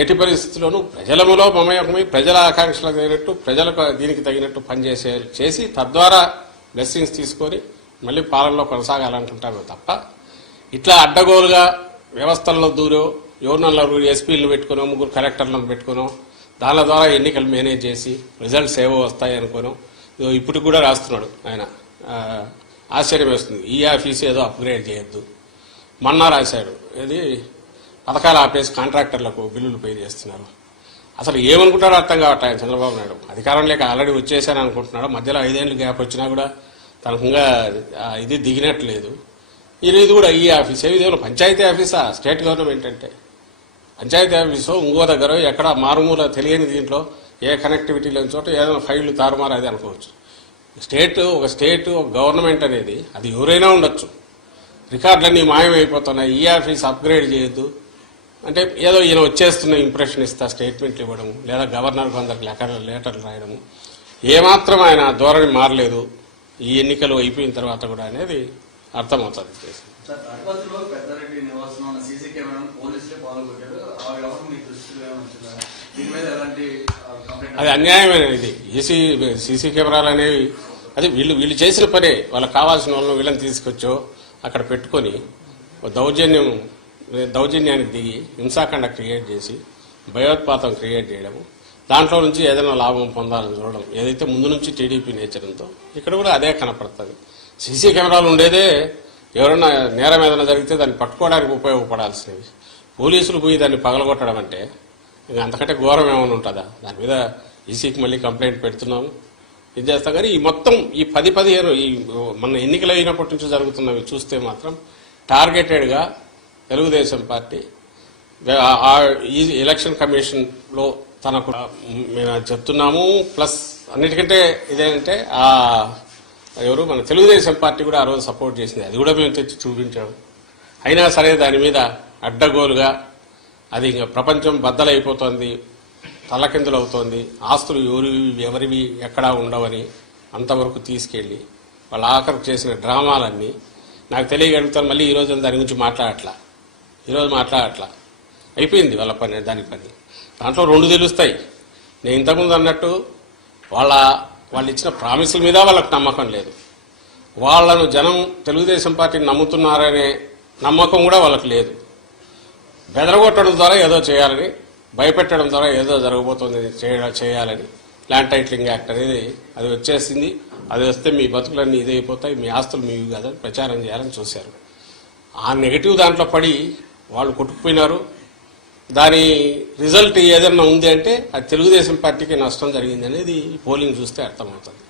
ఎట్టి పరిస్థితుల్లోనూ ప్రజలములో మమేకమై ప్రజల ఆకాంక్షలకు తగినట్టు ప్రజలకు దీనికి తగినట్టు చేసి తద్వారా బ్లెస్సింగ్స్ తీసుకొని మళ్ళీ పాలనలో కొనసాగాలనుకుంటామే తప్ప ఇట్లా అడ్డగోలుగా వ్యవస్థల్లో దూరో ఎవరినో ఎస్పీలను పెట్టుకునో ముగ్గురు కలెక్టర్లను పెట్టుకునో దాని ద్వారా ఎన్నికలు మేనేజ్ చేసి రిజల్ట్స్ ఏవో వస్తాయి అనుకోను ఇప్పటికి కూడా రాస్తున్నాడు ఆయన. ఆశ్చర్యం వేస్తుంది. ఈ ఆఫీస్ ఏదో అప్గ్రేడ్ చేయొద్దు మొన్న రాశాడు. ఇది పథకాలు ఆపేసి కాంట్రాక్టర్లకు బిల్లులు పే చేస్తున్నారు. అసలు ఏమనుకుంటాడో అర్థం కావట్లేదు ఆయన చంద్రబాబు నాయుడు. అధికారం లేక ఆల్రెడీ వచ్చేసాను అనుకుంటున్నాడు. మధ్యలో 5 ఏళ్ళు గ్యాప్ వచ్చినా కూడా తనకుంగా ఇది దిగినట్లేదు. ఇది కూడా ఈ ఆఫీస్ ఏదో పంచాయతీ ఆఫీసా స్టేట్ గవర్నమెంట్ అంటే? పంచాయతీ ఆఫీసు ఇంకో దగ్గర ఎక్కడ మారుమూల తెలియని దీంట్లో ఏ కనెక్టివిటీ లేని చోట ఏదైనా ఫైళ్లు తారుమారు అది అనుకోవచ్చు. ఒక స్టేట్ ఒక గవర్నమెంట్ అనేది అది ఎవరైనా ఉండొచ్చు. రికార్డులన్నీ మాయమైపోతున్నాయి. ఈ ఆఫీస్ అప్గ్రేడ్ చేయొద్దు అంటే ఏదో ఈయన వచ్చేస్తున్న ఇంప్రెషన్ ఇస్తా స్టేట్మెంట్లు ఇవ్వడము లేదా గవర్నర్ కొందరికి లెటర్లు రాయడము. ఏమాత్రం ఆయన ధోరణి మారలేదు ఈ ఎన్నికలు అయిపోయిన తర్వాత కూడా అనేది అర్థమవుతుంది. అది అన్యాయమైన ఇది. సీసీ కెమెరాలు అనేవి అది వీళ్ళు చేసిన పనే. వాళ్ళకి కావాల్సిన వాళ్ళని వీళ్ళని తీసుకొచ్చో అక్కడ పెట్టుకొని దౌర్జన్యానికి దిగి హింసాకాండ క్రియేట్ చేసి భయోత్పాతం క్రియేట్ చేయడము, దాంట్లో నుంచి ఏదైనా లాభం పొందాలని చూడడం ఏదైతే ముందు నుంచి టీడీపీ నేచర్తో ఇక్కడ కూడా అదే కనపడుతుంది. సీసీ కెమెరాలు ఉండేదే ఎవరైనా నేరం ఏదైనా జరిగితే దాన్ని పట్టుకోవడానికి ఉపయోగపడాల్సినవి. పోలీసులు పోయి దాన్ని పగలగొట్టడం అంటే ఇంకా అంతకంటే ఘోరం ఏమైనా ఉంటుందా? దాని మీద ఈసీకి మళ్ళీ కంప్లైంట్ పెడుతున్నాము, ఇది చేస్తాం. కానీ ఈ మొత్తం ఈ 10-15 ఈ మన ఎన్నికలు అయినప్పటి నుంచి జరుగుతున్నవి చూస్తే మాత్రం టార్గెటెడ్గా తెలుగుదేశం పార్టీ ఈ ఎలక్షన్ కమిషన్లో తనకు మేము చెప్తున్నాము. ప్లస్ అన్నిటికంటే ఇదేంటంటే ఎవరు మన తెలుగుదేశం పార్టీ కూడా ఆ రోజు సపోర్ట్ చేసింది. అది కూడా మేము తెచ్చి చూపించాము. అయినా సరే దాని మీద అడ్డగోలుగా అది ఇంకా ప్రపంచం బద్దలైపోతుంది, తలకిందులు అవుతోంది. ఆస్తులు ఎవరివి ఎక్కడా ఉండవని అంతవరకు తీసుకెళ్లి వాళ్ళ ఆఖరికి చేసిన డ్రామాలన్నీ నాకు తెలియగలుగుతాను. మళ్ళీ ఈరోజు దాని గురించి మాట్లాడట్లా. అయిపోయింది వాళ్ళ పని. దాని పని దాంట్లో 2 తెలుస్తాయి. నేను ఇంతకుముందు అన్నట్టు వాళ్ళు ఇచ్చిన ప్రామిసుల మీద వాళ్ళకు నమ్మకం లేదు. వాళ్లను జనం తెలుగుదేశం పార్టీని నమ్ముతున్నారనే నమ్మకం కూడా వాళ్ళకి లేదు. బెదరగొట్టడం ద్వారా ఏదో చేయాలని, భయపెట్టడం ద్వారా ఏదో జరగబోతుంది చేయాలని ల్యాండ్ టైటిలింగ్ యాక్ట్ అనేది అది వచ్చేసింది. అది వస్తే మీ బతుకులన్నీ ఇదైపోతాయి, మీ ఆస్తులు మీవి కాదని ప్రచారం చేయాలని చూశారు. ఆ నెగటివ్ దాంట్లో పడి వాళ్ళు కొట్టుకుపోయినారు. దాని రిజల్ట్ ఏదన్నా ఉంది అంటే అది తెలుగుదేశం పార్టీకి నష్టం జరిగింది అనేది పోలింగ్ చూస్తే అర్థమవుతుంది.